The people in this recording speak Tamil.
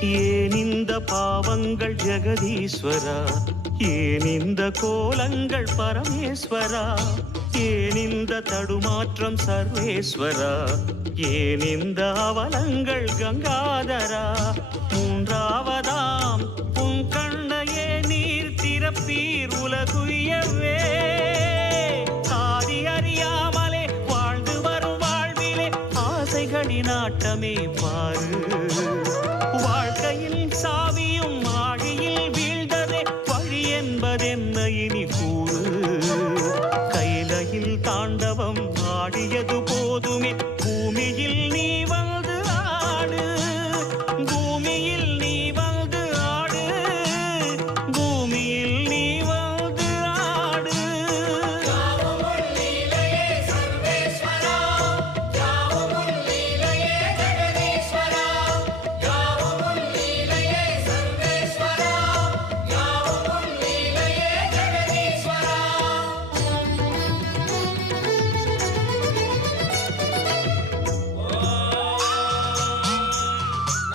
ஏன் இந்த பாவங்கள் ஜெகதீஸ்வரா, ஏன் இந்த கோலங்கள் பரமேஸ்வரா, ஏன் இந்த தடுமாற்றம் சர்வேஸ்வரா, ஏன் இந்த அவலங்கள் கங்காதரா.